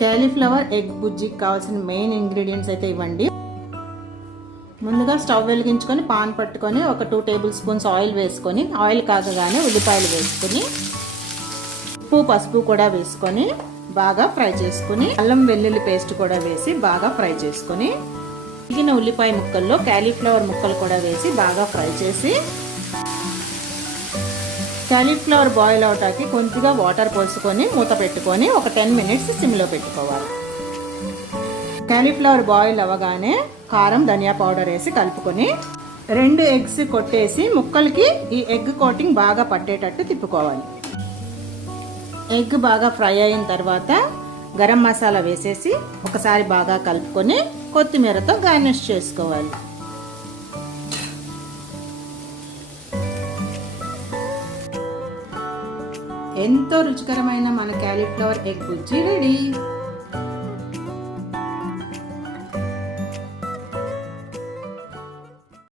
Cauliflower egg బుజ్జికి కావాల్సిన main ingredients అయితే ఇవ్వండి. ముందుగా స్టవ్ వెలిగించుకొని పాన్ పట్టుకొని ఒక టూ టేబుల్ స్పూన్స్ ఆయిల్ వేసుకొని ఆయిల్ కాగగానే ఉల్లిపాయలు వేసుకొని ఉప్పు పసుపు కూడా వేసుకొని బాగా ఫ్రై చేసుకుని అల్లం వెల్లుల్లి పేస్ట్ కూడా వేసి బాగా ఫ్రై చేసుకొని మిగిలిన ఉల్లిపాయ ముక్కల్లో క్యాలీఫ్లవర్ ముక్కలు కూడా వేసి బాగా ఫ్రై చేసి క్యాలీఫ్లవర్ బాయిల్ అవటానికి కొద్దిగా వాటర్ పోసుకొని మూత పెట్టుకొని ఒక టెన్ మినిట్స్ సిమ్లో పెట్టుకోవాలి. క్యాలీఫ్లవర్ బాయిల్ అవ్వగానే కారం ధనియా పౌడర్ వేసి కలుపుకొని రెండు ఎగ్స్ కొట్టేసి ముక్కలకి ఈ ఎగ్ కోటింగ్ బాగా పట్టేటట్టు తిప్పుకోవాలి. ఎగ్ బాగా ఫ్రై అయిన తర్వాత గరం మసాలా వేసేసి ఒకసారి బాగా కలుపుకొని కొత్తిమీరతో గార్నిష్ చేసుకోవాలి. ఎంతో రుచికరమైన మన క్యాలీఫ్లవర్ ఎగ్ బుజ్జి రెడీ.